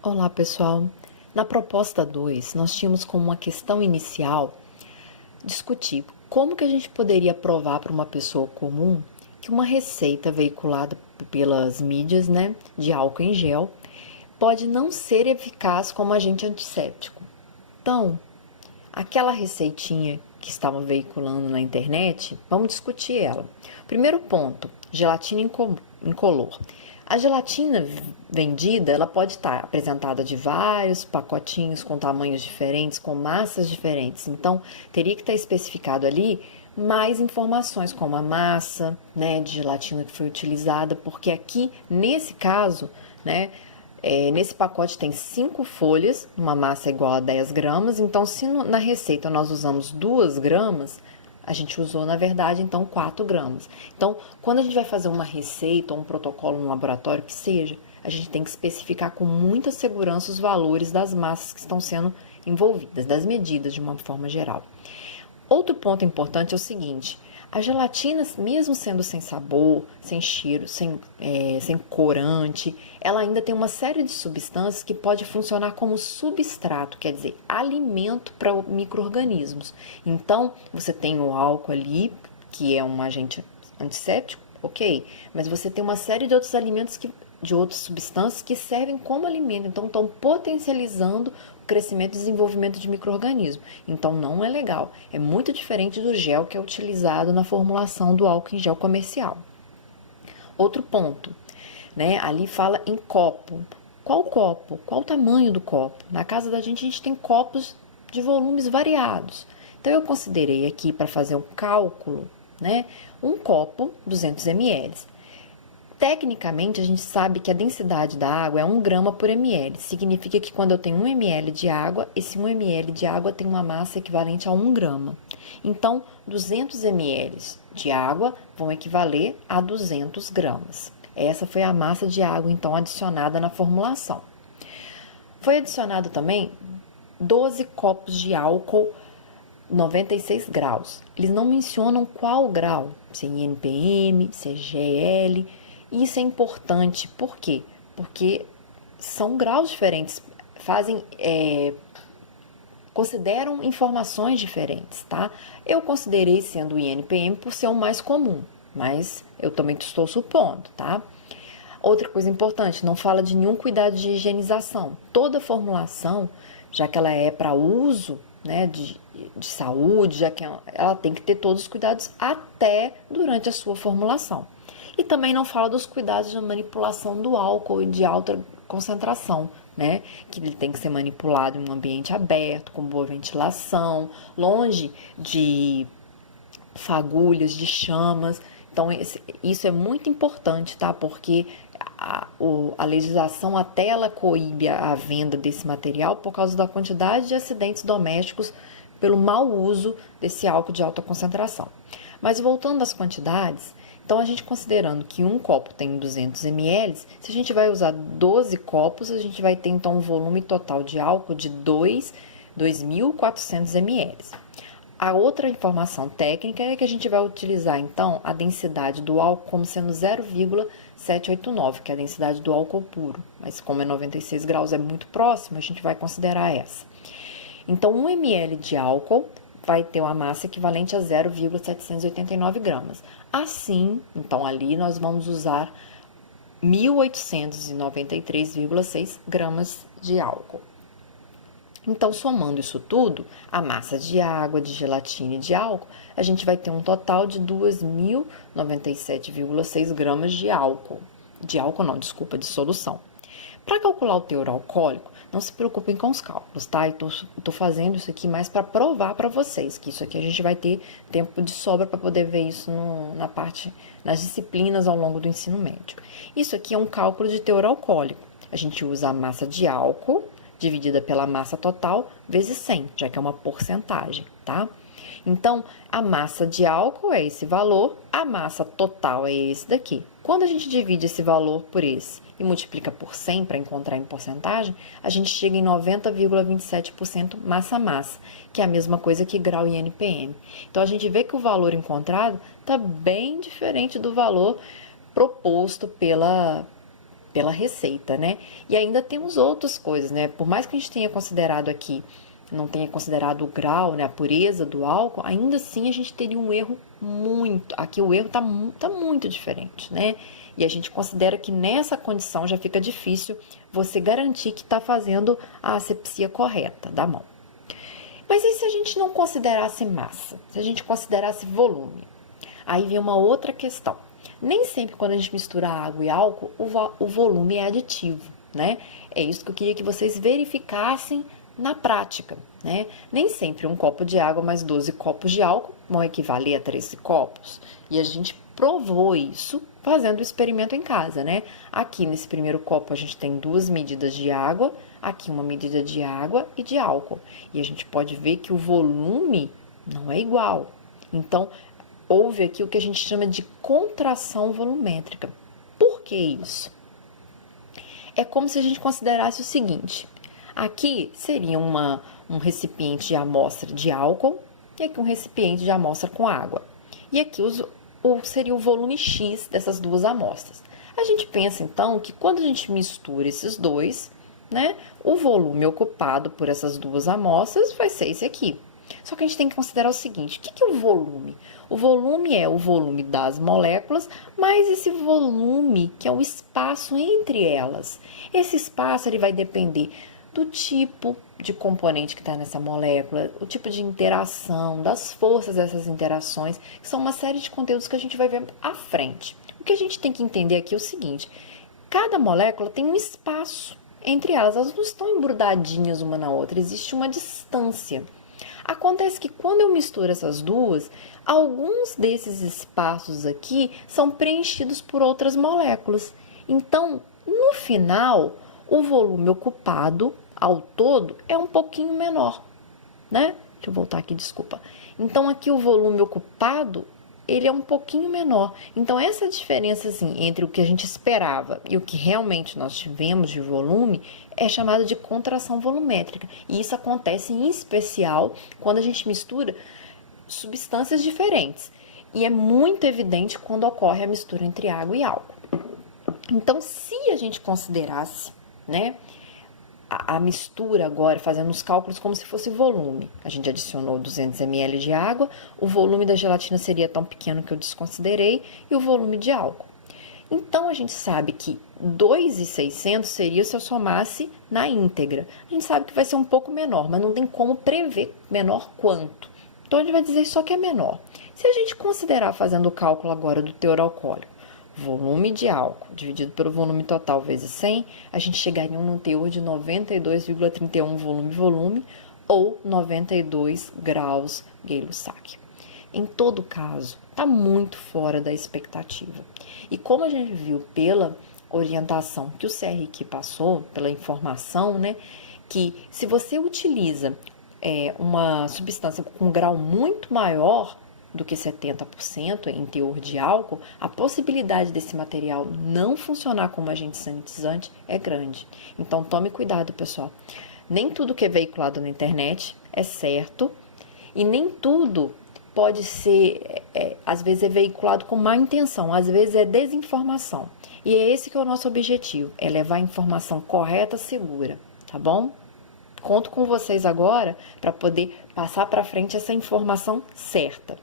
Olá, pessoal. Na proposta 2, nós tínhamos como uma questão inicial discutir como que a gente poderia provar para uma pessoa comum que uma receita veiculada pelas mídias, de álcool em gel, pode não ser eficaz como agente antisséptico. Então, aquela receitinha que estavam veiculando na internet, vamos discutir ela. Primeiro ponto, gelatina incolor. A gelatina vendida, ela pode estar apresentada de vários pacotinhos com tamanhos diferentes, com massas diferentes. Então, teria que estar especificado ali mais informações como a massa, de gelatina que foi utilizada, porque aqui, nesse caso, nesse pacote tem 5 folhas, uma massa igual a 10 gramas. Então, se na receita nós usamos 2 gramas, a gente usou, na verdade, então 4 gramas. Então, quando a gente vai fazer uma receita ou um protocolo no laboratório, que seja, a gente tem que especificar com muita segurança os valores das massas que estão sendo envolvidas, das medidas de uma forma geral. Outro ponto importante é o seguinte: a gelatina, mesmo sendo sem sabor, sem cheiro, sem corante, ela ainda tem uma série de substâncias que pode funcionar como substrato, quer dizer, alimento para micro-organismos. Então, você tem o álcool ali, que é um agente antisséptico, ok, mas você tem uma série de outros alimentos de outras substâncias que servem como alimento, então estão potencializando o crescimento e desenvolvimento de micro-organismos. Então não é legal, é muito diferente do gel que é utilizado na formulação do álcool em gel comercial. Outro ponto, ali fala em copo. Qual copo? Qual o tamanho do copo? Na casa da gente, a gente tem copos de volumes variados. Então eu considerei aqui, para fazer um cálculo, um copo 200 ml. Tecnicamente, a gente sabe que a densidade da água é 1 grama por ml. Significa que quando eu tenho 1 ml de água, esse 1 ml de água tem uma massa equivalente a 1 grama. Então, 200 ml de água vão equivaler a 200 gramas. Essa foi a massa de água, então, adicionada na formulação. Foi adicionado também 12 copos de álcool 96 graus. Eles não mencionam qual grau, se é INPM, se é GL. Isso é importante, por quê? Porque são graus diferentes, consideram informações diferentes, tá? Eu considerei sendo o INPM por ser o mais comum, mas eu também estou supondo, tá? Outra coisa importante, não fala de nenhum cuidado de higienização. Toda formulação, já que ela é para uso, de saúde, já que ela tem que ter todos os cuidados até durante a sua formulação. E também não fala dos cuidados de manipulação do álcool e de alta concentração, que ele tem que ser manipulado em um ambiente aberto, com boa ventilação, longe de fagulhas, de chamas. Então, isso é muito importante, tá? Porque a legislação até ela coíbe a venda desse material por causa da quantidade de acidentes domésticos pelo mau uso desse álcool de alta concentração. Mas voltando às quantidades, então a gente considerando que um copo tem 200 ml, se a gente vai usar 12 copos, a gente vai ter então um volume total de álcool de 2.400 ml. A outra informação técnica é que a gente vai utilizar então a densidade do álcool como sendo 0,789, que é a densidade do álcool puro. Mas como é 96 graus, é muito próximo, a gente vai considerar essa. Então, 1 ml de álcool vai ter uma massa equivalente a 0,789 gramas. Assim, então ali nós vamos usar 1.893,6 gramas de álcool. Então, somando isso tudo, a massa de água, de gelatina e de álcool, a gente vai ter um total de 2.097,6 gramas de álcool. De álcool não, desculpa, de solução. Para calcular o teor alcoólico, não se preocupem com os cálculos, tá? Estou fazendo isso aqui mais para provar para vocês que isso aqui a gente vai ter tempo de sobra para poder ver isso nas disciplinas ao longo do ensino médio. Isso aqui é um cálculo de teor alcoólico. A gente usa a massa de álcool dividida pela massa total vezes 100, já que é uma porcentagem, tá? Então, a massa de álcool é esse valor, a massa total é esse daqui. Quando a gente divide esse valor por esse e multiplica por 100 para encontrar em porcentagem, a gente chega em 90,27% massa-massa, que é a mesma coisa que grau e NPM. Então, a gente vê que o valor encontrado está bem diferente do valor proposto pela receita, né? E ainda temos outras coisas, né? Por mais que a gente tenha considerado aqui, não tenha considerado o grau, né, a pureza do álcool, ainda assim a gente teria um erro muito. Aqui o erro tá muito diferente, né? E a gente considera que nessa condição já fica difícil você garantir que está fazendo a asepsia correta da mão. Mas e se a gente não considerasse massa? Se a gente considerasse volume? Aí vem uma outra questão. Nem sempre quando a gente mistura água e álcool, o volume é aditivo, né? É isso que eu queria que vocês verificassem na prática, né? Nem sempre um copo de água mais 12 copos de álcool vão equivaler a 13 copos. E a gente provou isso fazendo o experimento em casa, né? Aqui nesse primeiro copo a gente tem 2 medidas de água, aqui uma medida de água e de álcool. E a gente pode ver que o volume não é igual. Então, houve aqui o que a gente chama de contração volumétrica. Por que isso? É como se a gente considerasse o seguinte: aqui seria um recipiente de amostra de álcool e aqui um recipiente de amostra com água. E aqui seria o volume X dessas duas amostras. A gente pensa então que quando a gente mistura esses dois, né, o volume ocupado por essas duas amostras vai ser esse aqui. Só que a gente tem que considerar o seguinte: o que é o volume? O volume é o volume das moléculas, mais esse volume que é o espaço entre elas. Esse espaço ele vai depender do tipo de componente que está nessa molécula, o tipo de interação, das forças dessas interações, que são uma série de conteúdos que a gente vai ver à frente. O que a gente tem que entender aqui é o seguinte: cada molécula tem um espaço entre elas, elas não estão embrudadinhas uma na outra, existe uma distância. Acontece que quando eu misturo essas duas, alguns desses espaços aqui são preenchidos por outras moléculas. Então, no final, o volume ocupado ao todo é um pouquinho menor, né? Deixa eu voltar aqui, desculpa. Então, aqui o volume ocupado, ele é um pouquinho menor. Então, essa diferença assim, entre o que a gente esperava e o que realmente nós tivemos de volume é chamada de contração volumétrica. E isso acontece em especial quando a gente mistura substâncias diferentes. E é muito evidente quando ocorre a mistura entre água e álcool. Então, se a gente considerasse, né, a mistura agora, fazendo os cálculos como se fosse volume. A gente adicionou 200 ml de água, o volume da gelatina seria tão pequeno que eu desconsiderei, e o volume de álcool. Então, a gente sabe que 2.600 seria se eu somasse na íntegra. A gente sabe que vai ser um pouco menor, mas não tem como prever menor quanto. Então, a gente vai dizer só que é menor. Se a gente considerar, fazendo o cálculo agora do teor alcoólico, volume de álcool dividido pelo volume total vezes 100, a gente chegaria num teor de 92,31 volume-volume ou 92 graus Gay-Lussac. Em todo caso, está muito fora da expectativa. E como a gente viu pela orientação que o CRQ passou, pela informação, né, que se você utiliza uma substância com um grau muito maior do que 70% em teor de álcool, a possibilidade desse material não funcionar como agente sanitizante é grande. Então, tome cuidado, pessoal. Nem tudo que é veiculado na internet é certo e nem tudo pode ser, às vezes é veiculado com má intenção, às vezes é desinformação. E é esse que é o nosso objetivo, é levar a informação correta, segura, tá bom? Conto com vocês agora para poder passar para frente essa informação certa.